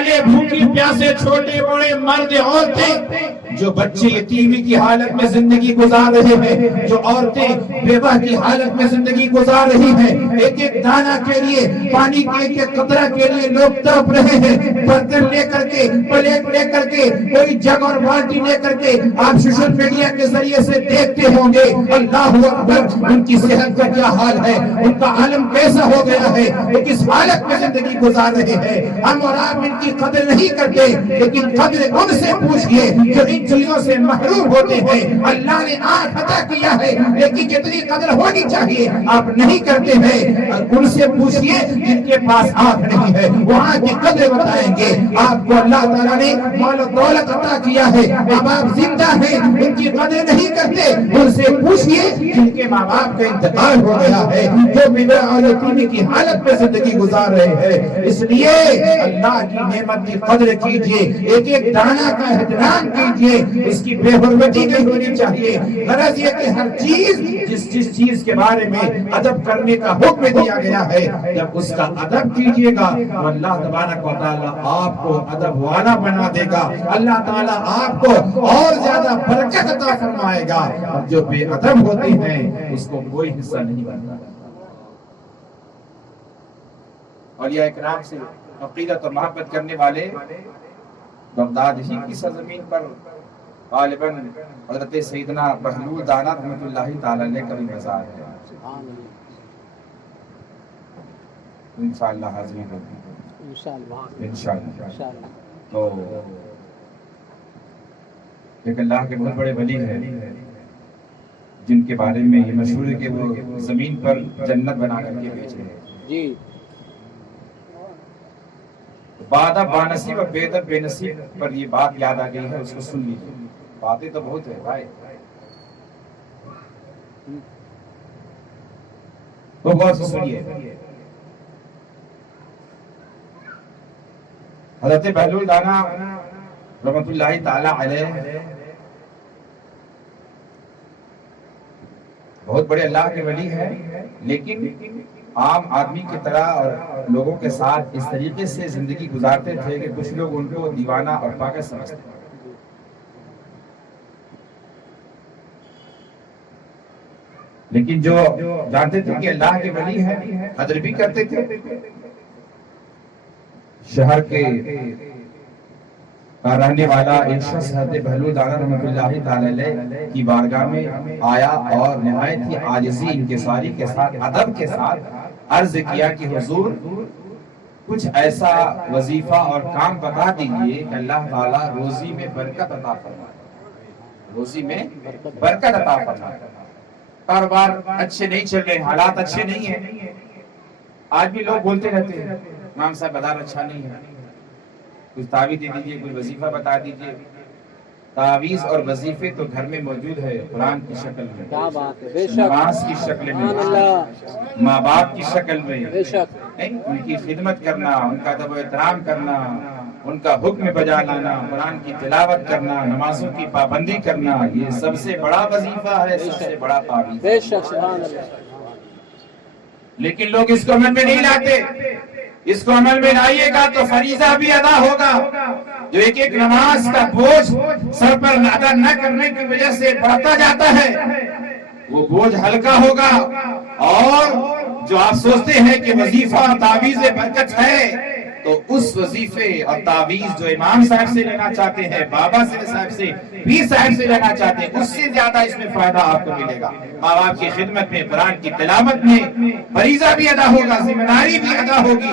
والے بھوکی پیاسے چھوٹے بڑے مرد عورتیں جو بچے یتیمی کی حالت میں زندگی گزار رہے ہیں، جو عورتیں بیوہ کی حالت میں زندگی گزار رہی ہیں، ایک ایک دانہ کے لیے، پانی کے ایک ایک قطرہ کے لیے لوگ تڑپ رہے ہیں، برتن لے کر کے، پلیٹ لے کر کے، کوئی جگ اور بالٹی لے کر کے آپ سوشل میڈیا کے ذریعے سے دیکھتے ہوں گے اللہ اکبر ان کی صحت کا کیا حال ہے، ان کا عالم کیسا ہو گیا ہے، وہ کس حالت میں زندگی گزار رہے ہیں۔ ہم اور آپ ان کی قدر نہیں کرتے، لیکن قدر ان سے پوچھئے جو ان چیزوں سے محروم ہوتے ہیں۔ اللہ نے آنکھ عطا کیا ہے، لیکن جتنی قدر ہونی چاہیے آپ نہیں کرتے ہیں۔ ان سے پوچھئے جن کے پاس آنکھ نہیں ہے، وہاں کی قدر بتائیں گے آپ کو۔ اللہ تعالیٰ نے مال و دولت عطا کیا ہے، ماں باپ زندہ ہیں، ان کی قدر نہیں کرتے۔ ان سے پوچھئے جن کے ماں باپ کا انتقال ہو گیا ہے، جو بیوہ اور یتیمی کی حالت میں زندگی گزار رہے ہیں۔ اس لیے اللہ کی نعمت کی قدر کیجئے، ایک ایک دانہ کا احترام کیجئے، اس کی بے حرمتی نہیں ہونی چاہیے۔ غرض یہ کہ ہر چیز جس چیز کے بارے میں ادب کرنے کا حکم دیا گیا ہے، جب اس کا ادب کیجئے گا تو اللہ تبارک و تعالیٰ آپ کو ادب والا بنا دے گا، اللہ تعالیٰ آپ کو اور زیادہ برکت عطا فرمائے گا۔ اور جو بے ادب ہوتے ہیں اس کو کوئی حصہ نہیں بنتا۔ اولیاء اکرام سے عقیدت اور محبت کرنے والے بغداد ہی کی سرزمین پر غالباً حضرت سیدنا بہلول دانا رحمۃ اللہ تعالی علیہ کا بھی مزار ہے۔ انشاءاللہ حاضرین ہوگی انشاءاللہ۔ تو ایک اللہ کے بہت بڑے ولی ہیں جن کے بارے میں یہ مشہور ہے کہ وہ زمین پر جنت بنا کر کے بیچے ہیں۔ بادہ بانصیب و بیدب بے نصیب پر یہ بات یاد آ گئی ہے، اس کو سن لیجیے۔ باتیں تو بہت ہے بھائی، تو غور سے سنیے۔ حضرت بہلول دانا رحمۃ اللہ تعالی علیہ بہت بڑے اللہ کے ولی ہیں، لیکن عام آدمی کی طرح اور لوگوں کے ساتھ اس طریقے سے زندگی گزارتے تھے کہ کچھ لوگ ان کو دیوانہ اور پاگل سمجھتے تھے۔ لیکن جو جانتے تھے کہ اللہ کے ولی ہیں قدر بھی کرتے تھے۔ شہر کے رہنے والا ایک شخص حضرت بہلول دانا رحمۃ اللہ تعالی علیہ کی بارگاہ میں آیا اور نہایت ہی عاجزی انکساری کے ساتھ ادب کے ساتھ عرض کیا کہ حضور کچھ ایسا وظیفہ اور کام بتا دیجئے کہ اللہ تعالیٰ روزی میں برکت عطا فرمائے، روزی میں برکت عطا فرمائے۔ کاروبار اچھے نہیں چل رہے، حالات اچھے نہیں ہیں۔ آج بھی لوگ بولتے رہتے ہیں امام صاحب بازار اچھا نہیں ہے، کچھ تعویذ دے دیجئے، کوئی وظیفہ بتا دیجئے۔ تعویذ اور وظیفے تو گھر میں موجود ہے، قرآن کی شکل میں، نماز کی شکل میں، ماں باپ کی شکل میں، ان کی خدمت کرنا، ان کا ادب و احترام کرنا، ان کا حکم بجا لانا، قرآن کی تلاوت کرنا، نمازوں کی پابندی کرنا، یہ سب سے بڑا وظیفہ ہے، سب سے بڑا تعویذ ہے۔ لیکن لوگ اس کو عمل میں نہیں لاتے۔ اس کو عمل میں لائیے گا تو فریضہ بھی ادا ہوگا۔ جو ایک ایک نماز کا بوجھ سر پر ادا نہ کرنے کی وجہ سے بڑھتا جاتا ہے، وہ بوجھ ہلکا ہوگا۔ اور جو آپ سوچتے ہیں کہ وظیفہ اور تعویذ برکت ہے، تو اس وظیفے اور تعویذ جو امام صاحب سے لینا چاہتے ہیں، بابا صاحب سے، پیر صاحب سے لینا چاہتے ہیں، اس سے زیادہ اس میں فائدہ آپ کو ملے گا۔ ماں باپ کی خدمت میں، قرآن کی تلاوت میں فریضہ بھی ادا ہوگا، ذمہ داری بھی ادا ہوگی،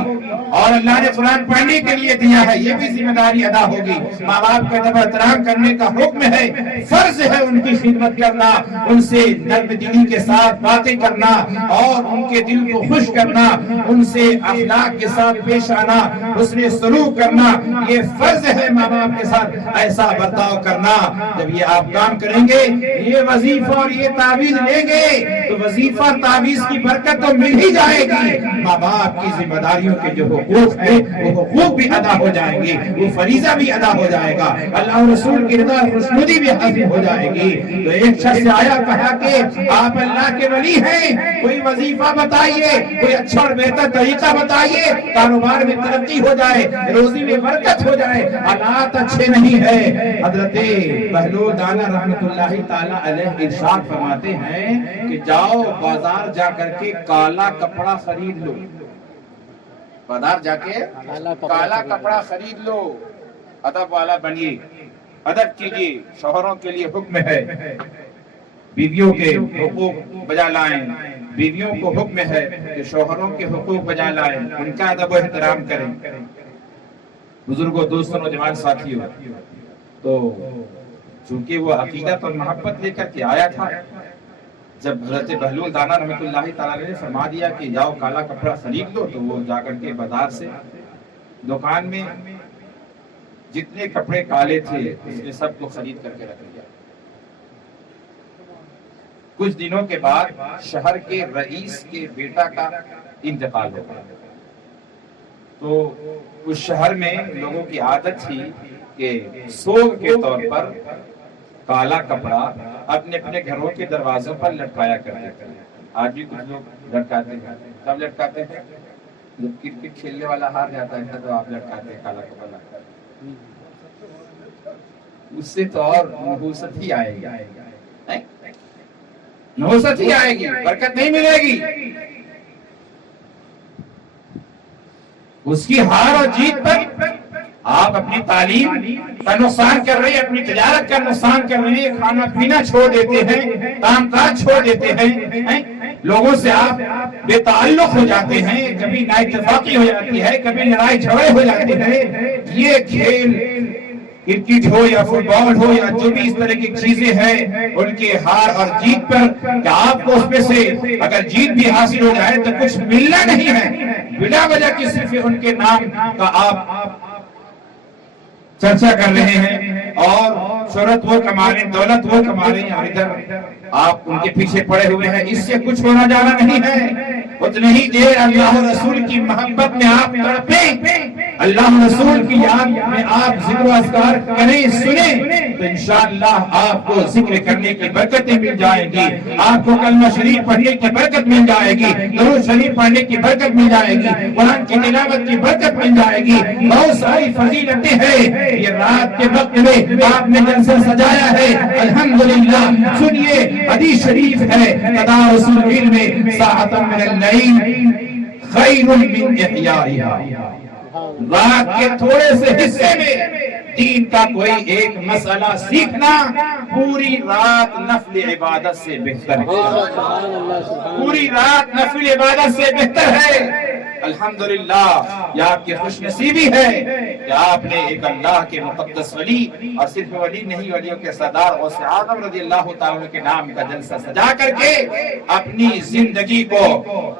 اور اللہ نے قرآن پڑھنے کے لیے دیا ہے، یہ بھی ذمہ داری ادا ہوگی۔ ماں باپ کا ادب و احترام کرنے کا حکم ہے، فرض ہے ان کی خدمت کرنا، ان سے نرم دلی کے ساتھ باتیں کرنا اور ان کے دل کو خوش کرنا، ان سے اخلاق کے ساتھ پیش آنا، حسن سلوک کرنا، یہ فرض ہے ماں باپ کے ساتھ ایسا برتاؤ کرنا۔ جب یہ آپ کام کریں گے، یہ وظیفہ اور یہ تعویذ لیں گے، تو وظیفہ تعویذ کی برکت تو مل ہی جائے گی، ماں باپ کی ذمہ داریوں کے جو حقوق ہے وہ حقوق بھی ادا ہو جائیں گے، وہ فریضہ بھی ادا ہو جائے گا، اللہ رسول کی رضا خوشنودی بھی حاصل ہو جائے گی۔ تو ایک شخص سے آیا، کہا کہ آپ اللہ کے ولی ہیں، کوئی وظیفہ بتائیے، کوئی اچھا اور بہتر طریقہ بتائیے، کاروبار میں ترقی ہو جائے، روزی میں برکت ہو جائے، حالات اچھے نہیں ہے۔ حضرت بہلول دانا رحمت اللہ تعالی علیہ ارشاد فرماتے ہیں کہ جاؤ بازار جا کر کے کالا کپڑا خرید لو، بازار جا کے کالا کپڑا خرید لو، ادب والا بنیے، ادب کیجیے، شوہروں کے لیے حکم ہے بیویوں کے حقوق بجا لائیں، بیویوں کو حکم ہے کہ شوہروں کے حقوق بجا لائیں، ان کا ادب و احترام کریں۔ بزرگوں، دوستوں، نوجوان ساتھیوں، تو چونکہ وہ عقیدت اور محبت لے کر کے آیا تھا، جب حضرت بہلول دانا رحمت اللہ تعالی نے فرما دیا کہ جاؤ کالا کپڑا خرید لو، تو وہ جا کر کے بازار سے دکان میں جتنے کپڑے کالے تھے اس نے سب کو خرید کر کے رکھ لیا۔ کچھ دنوں کے بعد شہر کے رئیس کے بیٹا کا انتقال ہو گیا، تو اس شہر میں لوگوں کی عادت تھی کہ سوگ کے طور پر کالا کپڑا اپنے اپنے گھروں کے دروازوں پر لٹکایا کرتے تھے۔ آج بھی کچھ لوگ لٹکاتے ہیں۔ کب لٹکاتے ہیں؟ جب کرکٹ کھیلنے والا ہار جاتا ہے تو آپ لٹکاتے ہیں کالا کپڑا لٹکاتے ہیں، اس سے تو اور نحوست ہی آئے گی، نحوست ہی آئے گی، برکت نہیں ملے گی۔ اس کی ہار اور جیت پر آپ اپنی تعلیم کا نقصان کر رہے ہیں، اپنی تجارت کا نقصان کر رہے ہیں، کھانا پینا چھوڑ دیتے ہیں، کام کاج چھوڑ دیتے ہیں، لوگوں سے آپ بے تعلق ہو جاتے ہیں، کبھی نا اتفاقی ہو جاتی ہے، کبھی لڑائی جھگڑے ہو جاتے ہیں۔ یہ کھیل کرکٹ ہو یا فٹ بال ہو یا جو بھی اس طرح کی چیزیں ہیں، ان کے ہار اور جیت پر کہ آپ کو اس میں سے اگر جیت بھی حاصل ہو جائے تو کچھ ملنا نہیں ہے، بلا وجہ کی صرف ان کے نام کا آپ چرچا کر رہے ہیں اور شہرت وہ کما رہے ہیں، دولت وہ کما رہے ہیں، اور ادھر آپ ان کے پیچھے پڑے ہوئے ہیں۔ اس سے کچھ ہونا جانا نہیں ہے۔ اتنی ہی دیر اللہ رسول کی محبت میں آپ تڑپیں، اللہ رسول کی یاد میں آپ ذکر و اذکار کریں، سنیں، تو انشاءاللہ آپ کو ذکر کرنے کی برکتیں مل جائیں گی، آپ کو کلمہ شریف پڑھنے کی برکت مل جائے گی، درود شریف پڑھنے کی برکت مل جائے گی، قرآن کی تلاوت کی برکت مل جائے گی، بہت ساری فضیلتیں ہیں۔ یہ رات کے وقت میں آپ نے جلسہ سجایا ہے، الحمدللہ۔ سنیے، حدیث شریف ہے، قضا رسول العلم میں ساعۃ من اللیل خیر من احیائها، رات کے تھوڑے سے حصے میں دین کا کوئی ایک مسئلہ سیکھنا پوری رات نفل عبادت سے بہتر ہے، پوری رات نفل عبادت سے بہتر ہے۔ الحمدللہ، یہ آپ کی خوش نصیبی ہے کہ آپ نے ایک اللہ کے مقدس ولی، اور صرف ولی نہیں، ولیوں کے سردار غوث اعظم رضی اللہ تعالیٰ کے نام کا جلسہ سجا کر کے اپنی زندگی کو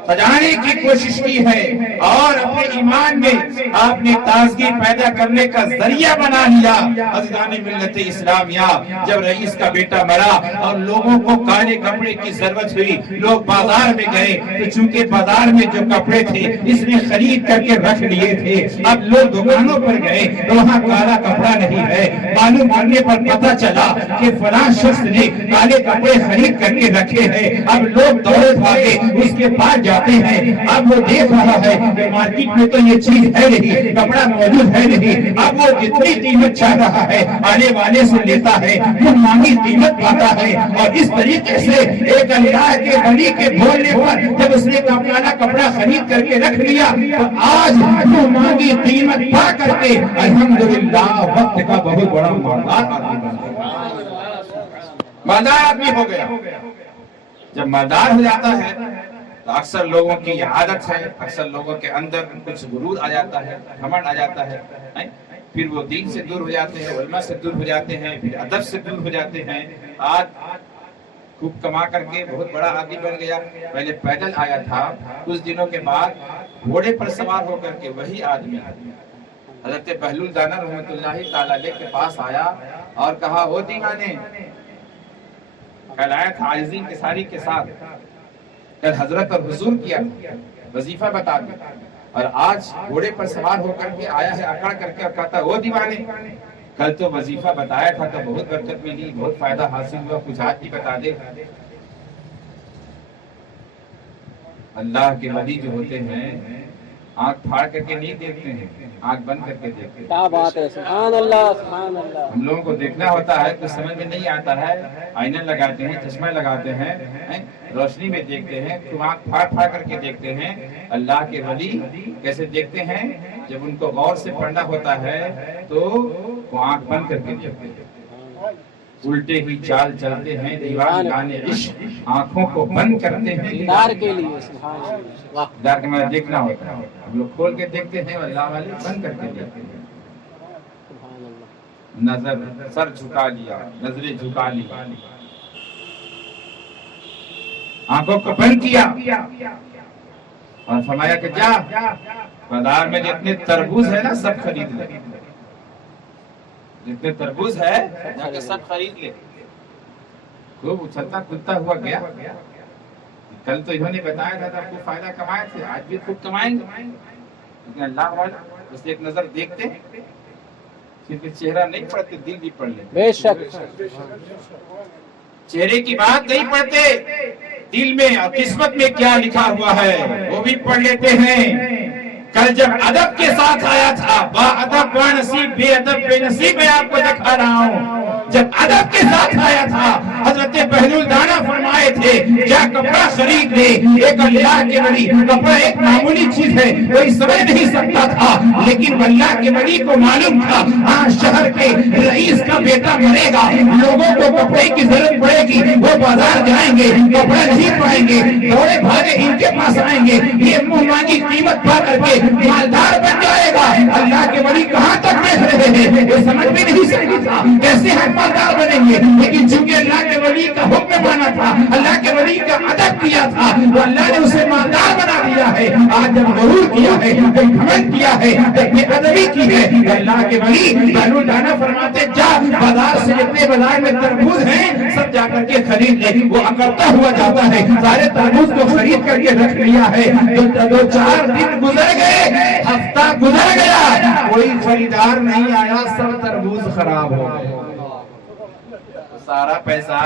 سجانے کی کوشش کی ہے، اور اپنے ایمان میں آپ نے تازگی پیدا کرنے کا ذریعہ بنا لیا۔ عزیزان ملت اسلامیہ، جب رئیس کا بیٹا مرا اور لوگوں کو کالے کپڑے کی ضرورت ہوئی، لوگ بازار میں گئے، تو چونکہ بازار میں جو کپڑے تھے اس نے خرید کر کے رکھ لیے تھے، اب لوگ دکانوں پر گئے تو وہاں کالا کپڑا نہیں ہے، معلوم کرنے پر پتہ چلا کہ فلاں شخص نے کالے کپڑے خرید کر کے رکھے ہیں۔ اب لوگ دوڑے بھاگے اس کے پاس جاتے ہیں، اب وہ دیکھ رہا ہے کہ مارکیٹ میں تو یہ چیز ہے نہیں، کپڑا موجود ہے نہیں، اب وہ جتنی قیمت چاہ رہا ہے آنے والے سے لیتا ہے، وہ مانگی قیمت پاتا ہے، اور اس طریقے سے ایک اللہ کے ولی کے بولنے پر جب اس نے کالا کپڑا خرید کر کے رکھ لیا تو آج وہ مانگی قیمت پا کر کے الحمدللہ وقت کا بہت بڑا مالدار آدمی ہو گیا۔ جب مالدار ہو جاتا ہے تو اکثر لوگوں کی عادت ہے، اکثر لوگوں کے اندر کچھ غرور آ جاتا ہے، گھمنڈ آ جاتا ہے، پھر وہ دین سے دور ہو جاتے ہیں، علماء سے دور ہو جاتے ہیں، پھر ادب سے دور ہو جاتے ہیں۔ آج خوب کما کر کے بہت بڑا آدمی بن گیا، پہلے پیدل آیا تھا، کچھ دنوں کے بعد گھوڑے پر سوار ہو کر کے وہی آدمی حضرت بہلول دانا رحمت اللہ تعالی علیہ کے پاس آیا اور کہا، او دیوانے، کل آیا تھا عاجزی کے ساری کے ساتھ، کل حضرت اور حضور کیا وظیفہ بتا دیا، اور آج گھوڑے پر سوار ہو کر کے آیا ہے اکڑ کر کے اور کہتا وہ دیوانے کل تو وظیفہ بتایا تھا تو بہت برکت ملی، بہت فائدہ حاصل ہوا، کچھ آج بھی بتا دے۔ اللہ کے ولی جو ہوتے ہیں آنکھ پھاڑ کر کے نہیں دیکھتے ہیں، آنکھ بند کر کے دیکھتے ہیں۔ کیا بات ہے، سبحان اللہ سبحان اللہ۔ ہم لوگوں کو دیکھنا ہوتا ہے تو سمجھ میں نہیں آتا ہے، آئینہ لگاتے ہیں، چشمہ لگاتے ہیں، روشنی میں دیکھتے ہیں، تو آنکھ پھاڑ پھاڑ کر کے دیکھتے ہیں۔ اللہ کے ولی کیسے دیکھتے ہیں؟ جب ان کو غور سے پڑھنا ہوتا ہے تو وہ آنکھ بند کر کے دیکھتے ہیں، الٹے ہی چال چلتے ہیں، دیوان عشق آنکھوں کو بند کرتے ہیں دیدار کے لیے، سبحان اللہ، واہ، دیدار کے میں دیکھنا ہوتا ہے۔ ہم لوگ کھول کے دیکھتے ہیں، اللہ والے بند کر کے دیکھتے ہیں۔ سبحان اللہ۔ نظر سر جھکا لیا، نظریں جھکا لی، آنکھوں کو بند کیا اور فرمایا کہ جا بازار میں جتنے تربوز ہے نا سب خرید لے، جتنے تربوز ہے جا کے سب خرید لے۔ خوب اچھلتا کھلتا ہوا گیا۔ کل تو انہوں نے بتایا تھا خوب فائدہ کمائے تھے، آج بھی خوب کمائیں گے، لیکن اللہ والا بس ایک نظر دیکھتے، صرف چہرہ نہیں پڑھتے، دل بھی پڑھ لیتے۔ بے شک، چہرے کی بات نہیں پڑھتے، دل میں اور قسمت میں کیا لکھا ہوا ہے وہ بھی پڑھ لیتے ہیں۔ کل جب ادب کے ساتھ آیا تھا، با ادب با نصیب بے ادب بے نصیب، میں آپ کو دکھا رہا ہوں۔ جب ادب کے ساتھ آیا تھا، حضرت بہلول دانا فرمائے تھے کیا کپڑا خرید لے، ایک اللہ کے ولی، کپڑا ایک معمولی چیز ہے، کوئی سمجھ نہیں سکتا تھا، لیکن اللہ کے ولی کو معلوم تھا آج شہر کے رئیس کا بیٹا مرے گا، لوگوں کو کپڑے کی ضرورت پڑے گی، وہ بازار جائیں گے، کپڑا نہیں پائیں گے، دوڑے بھاگے ان کے پاس آئیں گے، یہ منہ مانگی قیمت پا کر کے مالدار بن جائے گا۔ اللہ کے ولی کہاں تک دیکھ رہے ہیں، یہ سمجھ بھی نہیں سکتا تھا کیسے ہم مالدار بنیں گے، لیکن چونکہ اللہ کے ولی کا حکم مانا تھا، اللہ کے ولی کا ادب کیا تھا، تو اللہ نے اسے مالدار بنا دیا ہے۔ آج جب غرور کیا ہے، جب گھمنڈ کیا ہے، جب بے ادبی کی ہے، اللہ کے ولی بہلول دانا فرماتے جا بازار سے جتنے بازار میں تربوز ہیں سب جا کر کے خرید لے۔ وہ اکڑتا ہوا جاتا ہے، سارے تربوز کو خرید کر کے رکھ لیا ہے۔ دو چار دن گزر گئے، ہفتہ گزر گیا، کوئی خریدار نہیں آیا، سب تربوز خراب ہو گئے، سارا پیسہ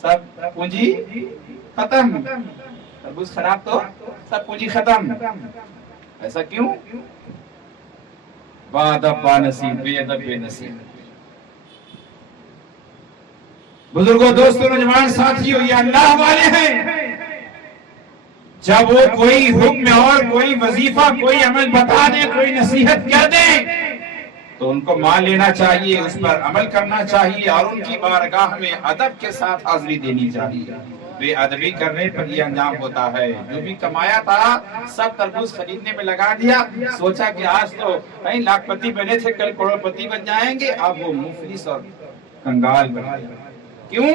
سب پونجی ختم، تربوز خراب تو سب پونجی ختم۔ ایسا کیوں؟ با ادب با نصیب بے ادب بے نصیب۔ بزرگوں، دوستوں، نوجوان ساتھیوں، یہ اللہ والے ہیں، جب وہ کوئی حکم اور کوئی وظیفہ کوئی عمل بتا دیں، کوئی نصیحت کر دیں تو ان کو مان لینا چاہیے، اس پر عمل کرنا چاہیے اور ان کی بارگاہ میں ادب کے ساتھ حاضری دینی چاہیے۔ بے ادبی کرنے پر یہ انجام ہوتا ہے۔ جو بھی کمایا تھا سب تربوز خریدنے میں لگا دیا، سوچا کہ آج تو کہیں لاکھ پتی بنے تھے کل کروڑ پتی بن جائیں گے، اب وہ مفلس اور کنگال بن گئے۔ کیوں؟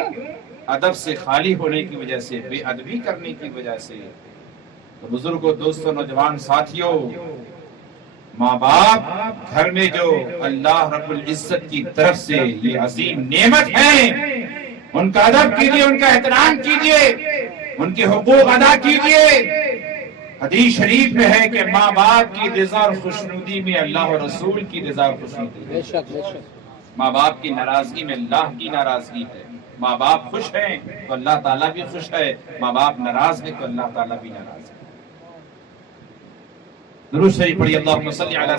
ادب سے خالی ہونے کی وجہ سے، بے ادبی کرنے کی وجہ سے۔ تو بزرگوں، دوستوں، نوجوان ساتھیوں، ماں باپ گھر میں جو اللہ رب العزت کی طرف سے یہ عظیم نعمت ہے، ان کا ادب کیجئے، ان کا احترام کیجئے، ان کے حقوق ادا کیجئے۔ حدیث شریف میں ہے کہ ماں باپ کی رضا اور خوشنودی میں اللہ اور رسول کی رضا اور خوشنودی ہے۔ بے شک بے شک۔ ماں باپ کی ناراضگی میں اللہ کی ناراضگی ہے۔ ماں باپ خوش ہیں تو اللہ تعالیٰ بھی خوش ہے، ماں باپ ناراض ہیں تو اللہ تعالیٰ بھی ناراض ہے۔ درود شریف پڑھیے، اللہم صلی علی سیدنا